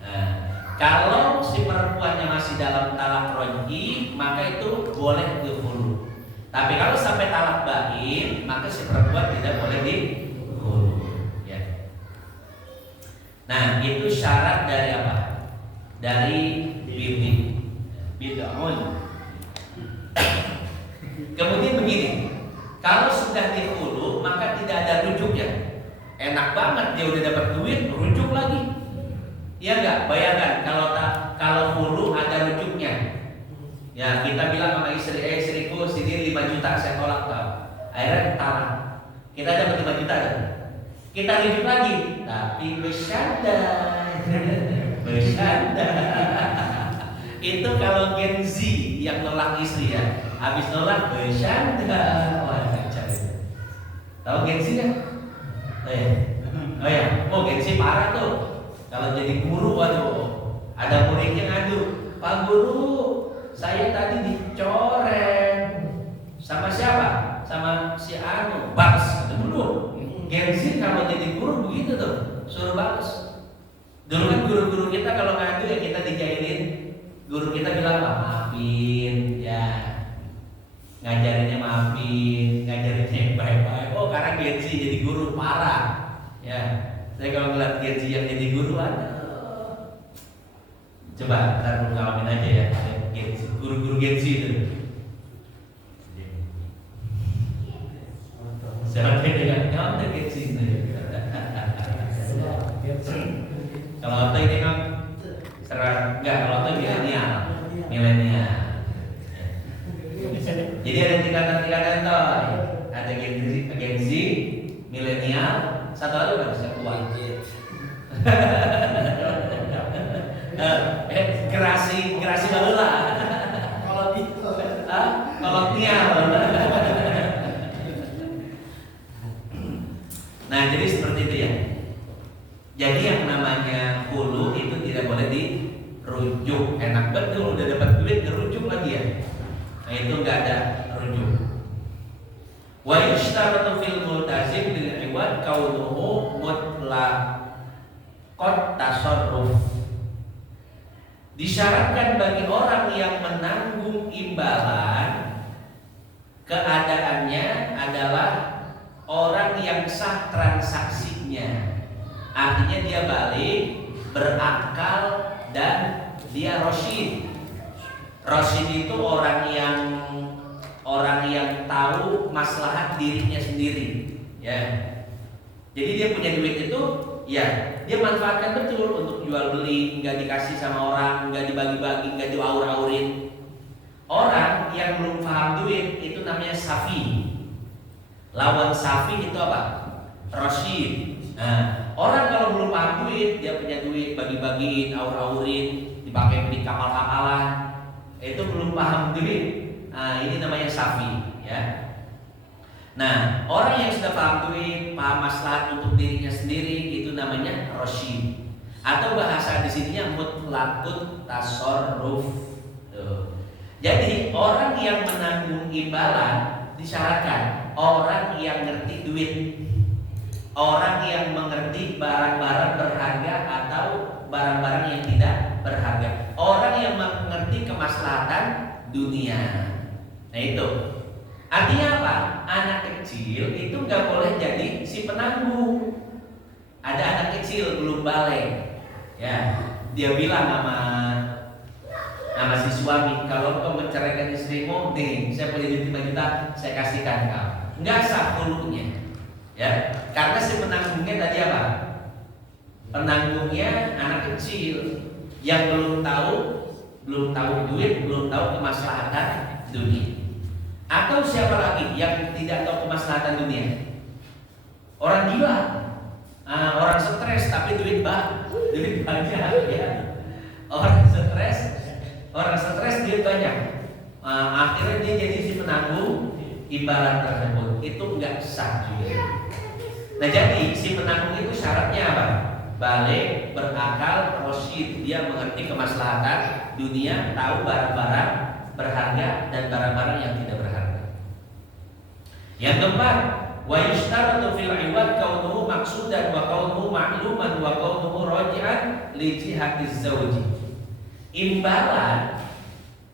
Nah, kalau si perempuannya masih dalam talak roj'i, maka itu boleh di hulu. Tapi kalau sampai talak bain, maka si perempuan tidak boleh di hulu, ya. Nah, itu syarat dari apa? Dari bid'un. Kemudian begini, kalau sudah di hulu, maka tidak ada rujuknya. Enak banget, dia udah dapat duit, rujuk lagi. Iya nggak? Bayangkan kalau hulu ada rujuknya. Ya, kita bilang sama istriku sini 5 juta saya tolak kau. Akhirnya talak. Kita dapat 5 juta kan? Kita rujuk lagi, tapi bercanda. Bercanda. Itu kalau Gen Z yang nolak istri ya, habis nolak bercanda. Wah, kacau. Tahu Gen Z kan? Oh ya, gengsi parah tuh. Kalau jadi guru, waduh, ada muridnya ngadu, Pak Guru, saya tadi dicoret sama siapa? Sama si Anu, Bas. Dulu gengsi kalau jadi guru begitu tuh, suruh balas. Dulu kan guru-guru kita kalau ngadu ya kita dijailin. Guru kita bilang maafin, ya ngajarinnya maafin, ngajarinnya yang baik-baik. Oh karena gengsi jadi guru parah. Ya, saya kalau ngeliat gengsi yang jadi guru aduh. Coba ntar lu ngalamin aja ya, gengsi, guru-guru gengsi itu. Saya tidak nyampe gengsi itu. Kalau waktu ini kan serang enggak, kalau waktu milenial. Jadi ada tingkatan-tingkatan toh. Ada gengsi, milenial, satu lagi kan bisa kuat. Gerasi baheula. Kolonial. Nah, jadi seperti itu ya. Jadi yang namanya hulu itu tidak boleh dirujuk. Enak betul udah dapat duit dirujuk lagi ya. Nah, itu enggak ada rujuk. Wa yushtaratu fil multazim bil iwad kaunuhu mutlaqat tasarruf. Disyaratkan bagi orang yang menanggung imbalan keadaannya adalah orang yang sah transaksinya. Artinya dia balik, berakal dan dia rasyid. Rasyid itu orang yang tahu maslahat dirinya sendiri, ya. Jadi dia punya duit itu, ya dia manfaatkan betul untuk jual beli, nggak dikasih sama orang, nggak dibagi-bagi, nggak diaur-aurin. Orang yang belum paham duit itu namanya safi. Lawan safi itu apa? Rasyid. Nah, orang kalau belum paham duit, dia punya duit bagi-bagiin, aur-aurin, dipakai beli kapal-kapalan, itu belum paham duit. Nah, ini namanya safi, ya. Nah, orang yang sudah paham duit, paham maslahat untuk dirinya sendiri, itu namanya rasyid. Atau bahasa di sininya mutlaqut tasarruf. Tuh. Jadi orang yang menanggung imbalan disyaratkan orang yang ngerti duit. Orang yang mengerti barang-barang berharga atau barang-barang yang tidak berharga. Orang yang mengerti kemaslahatan dunia. Nah itu. Artinya apa? Anak kecil itu nggak boleh jadi si penanggung. Ada anak kecil belum balik. Ya, dia bilang sama si suami, kalau kau menceraikan istrimu, nih saya punya duit 5 juta, saya kasihkan kau. Nggak sah hulunya. Ya, karena si penanggungnya tadi apa? Penanggungnya anak kecil yang belum tahu duit, belum tahu kemaslahatan dunia. Atau siapa lagi yang tidak tahu kemaslahatan dunia? Orang gila, orang stres tapi duit banyak, ya. Orang stres duit banyak. Akhirnya dia jadi si penanggung imbalan tersebut. Itu enggak sah juga. Nah jadi si penanggung itu syaratnya apa? Balik, berakal, rasyid. Dia mengerti kemaslahatan dunia, tahu barang-barang berharga dan barang-barang yang tidak berharga. Yang keempat, wa yushtaratu fil iwad kaunuhu maqsudan wa kaunuhu ma'luman wa kaunuhu raji'an li jihatiz zawji. Imbalan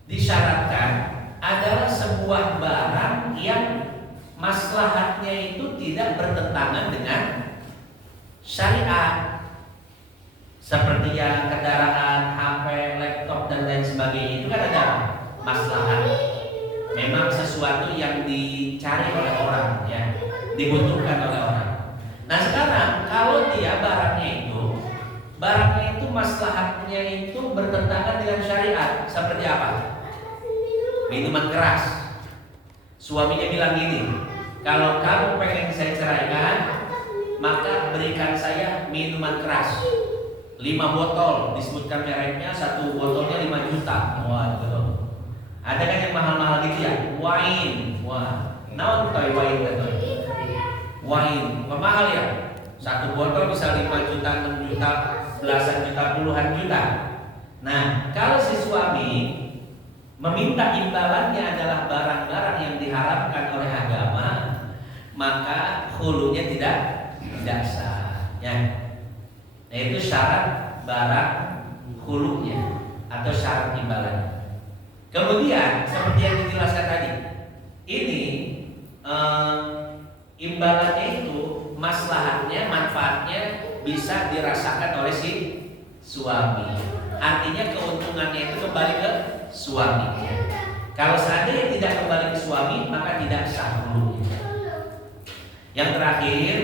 disyaratkan adalah sebuah barang yang maslahatnya itu tidak bertentangan dengan syariat, seperti yang kendaraan, HP, laptop dan lain sebagainya. Itu kan ada maslahat. Memang sesuatu yang dicari oleh orang, ya, dibutuhkan oleh orang. Nah sekarang kalau dia barangnya itu maslahatnya itu bertentangan dengan syariat, seperti apa? Minuman keras. Suaminya bilang gini, kalau kamu pengen saya ceraikan, maka berikan saya minuman keras 5 botol, disebutkan mereknya, 1 botolnya 5 juta. Wah, betul. Ada kan yang mahal-mahal gitu ya? Wine. Wah, naon toy wine itu? Wine, mahal ya? Satu botol bisa 5 juta, 6 juta, belasan juta, puluhan juta. Nah, kalau si suami meminta imbalannya adalah barang-barang yang diharamkan oleh agama, maka hulunya tidak sah. Ya. Nah, itu syarat barang hulunya atau syarat imbalannya. Kemudian seperti yang dijelaskan tadi, ini imbalannya itu maslahatnya, manfaatnya bisa dirasakan oleh si suami. Artinya keuntungannya itu kembali ke suami. Kalau seandainya tidak kembali ke suami, maka tidak sah hulunya. Yang terakhir,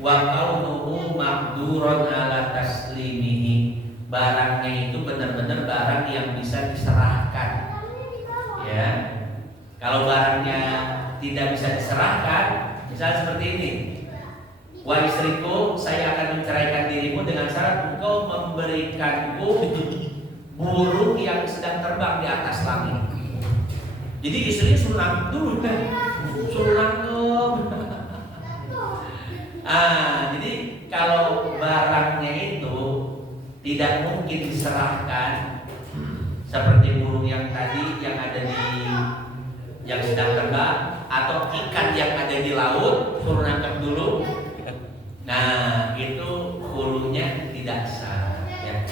wa kaunuhu maqduron ala taslimihi. Barangnya itu benar-benar barang yang bisa diserahkan. Ya. Kalau barangnya tidak bisa diserahkan, misalnya seperti ini. Wahai istriku, saya akan menceraikan dirimu dengan syarat engkau memberikanku burung yang sedang terbang di atas langit. Jadi istrinya suruh nangkep dulu kan, suruh nangkep. Jadi kalau barangnya itu tidak mungkin diserahkan, seperti burung yang tadi yang ada di yang sedang terbang, atau ikan yang ada di laut suruh nangkep dulu. Nah, itu hulunya tidak sah. Ya.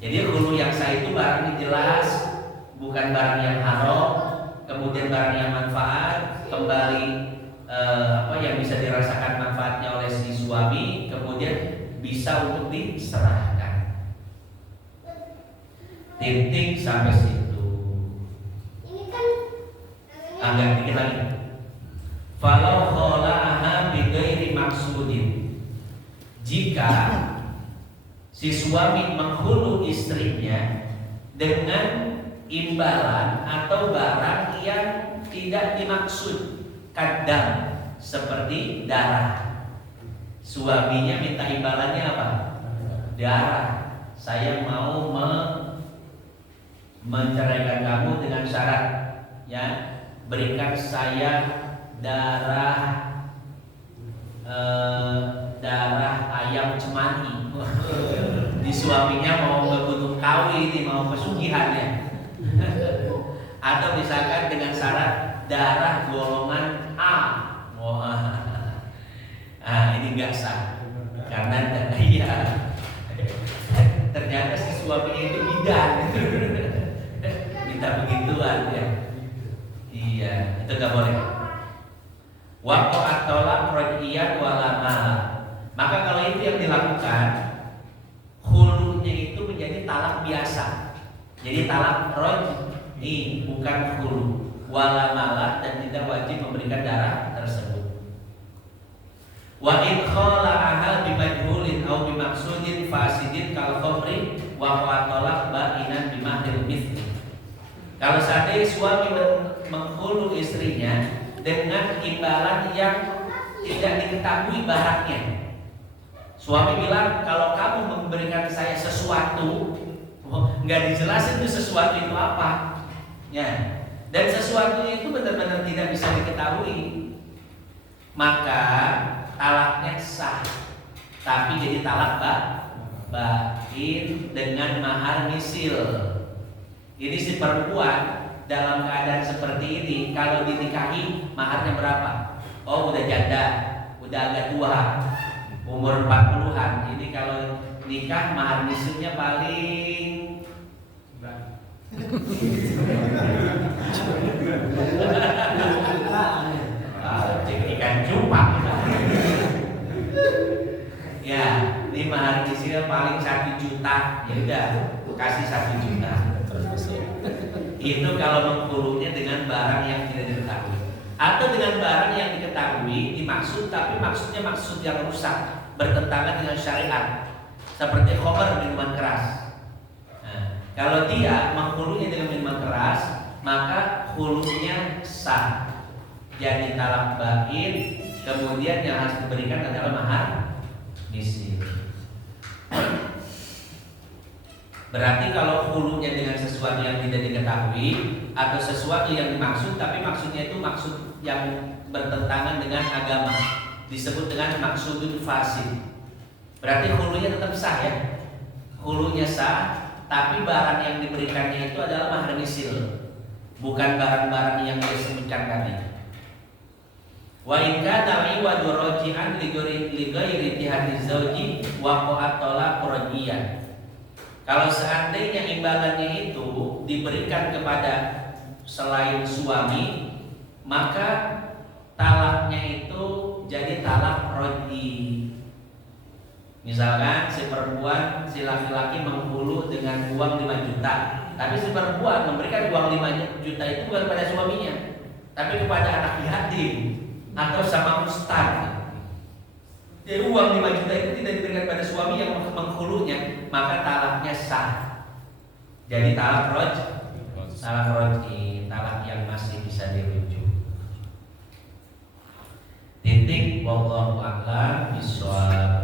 Jadi hulu yang sah itu barang jelas, bukan barang yang haram, kemudian barang yang manfaat, kembali yang bisa dirasakan manfaatnya oleh si suami, kemudian bisa untuk diserahkan. Titik sampai situ. Agak dikit lagi. Falau khola'aha bighairi maksudin. Jika si suami menghulu istrinya dengan imbalan atau barang yang tidak dimaksud, kadang seperti darah. Suaminya minta imbalannya apa? Darah. Saya mau menceraikan kamu dengan syarat, ya, berikan saya darah ayam cemani. Di suaminya mau ke Gunung Kawi, ini mau pesugihannya. Atau misalkan dengan syarat darah golongan A. Ini nggak sah karena ternyata si suaminya itu bidan. Minta begituan ya. Iya, itu nggak boleh. Waqa'at tolak raj'iyat wala malah. Maka kalau itu yang dilakukan, hulunya itu menjadi talak biasa. Jadi talak raj'i, bukan hulu, wala malah, dan tidak wajib memberikan darah tersebut. Wa in khala'aha bimajhulin aw bimaksudin fasidin kal khamri waqa'at tolak ba'inan bimahril mithli. Kalau seandainya suami menghulu istrinya dengan imbalan yang tidak diketahui barangnya. Suami bilang, kalau kamu memberikan saya sesuatu, nggak dijelasin itu sesuatu itu apa, ya. Dan sesuatu itu benar-benar tidak bisa diketahui, maka talaknya sah, tapi jadi talak bain dengan mahar misil. Ini si perempuan dalam keadaan seperti ini, kalau dinikahi maharnya berapa? Oh, udah janda, udah agak tua, umur 40-an. Ini kalau nikah mahar misilnya paling ikan cupang. Ya, ini mahar misilnya paling 1 juta. Ya udah, kasih 1 juta. Itu kalau menghulunya dengan barang yang tidak diketahui, atau dengan barang yang diketahui dimaksud tapi maksudnya maksud yang rusak, bertentangan dengan syariat, seperti khamr, minuman keras. Nah, kalau dia menghulunya dengan minuman keras, maka hulunya sah, jadi talak bain. Kemudian yang harus diberikan adalah mahar misil. Berarti kalau hulunya dengan sesuatu yang tidak diketahui atau sesuatu yang dimaksud tapi maksudnya itu maksud yang bertentangan dengan agama, disebut dengan maksudun fasid. Berarti hulunya tetap sah ya. Hulunya sah, tapi barang yang diberikannya itu adalah mahar misil, bukan barang-barang yang disebutkan tadi. Wa in kana iwadu raji'an li ghairi tihadi zauji wa qa'at talaq rajiyan. Kalau seandainya imbalannya itu diberikan kepada selain suami, maka talaknya itu jadi talak roji. Misalkan si perempuan, si laki-laki menghulu dengan uang 5 juta, tapi si perempuan memberikan uang 5 juta itu bukan kepada suaminya, tapi kepada anak yatim atau sama ustaz. Jadi uang 5 juta itu tidak diberikan pada suami yang menghulunya, maka talaknya sah. Jadi talak roji, talak yang masih bisa dirujuk. Titik wallahu a'lam bishawab.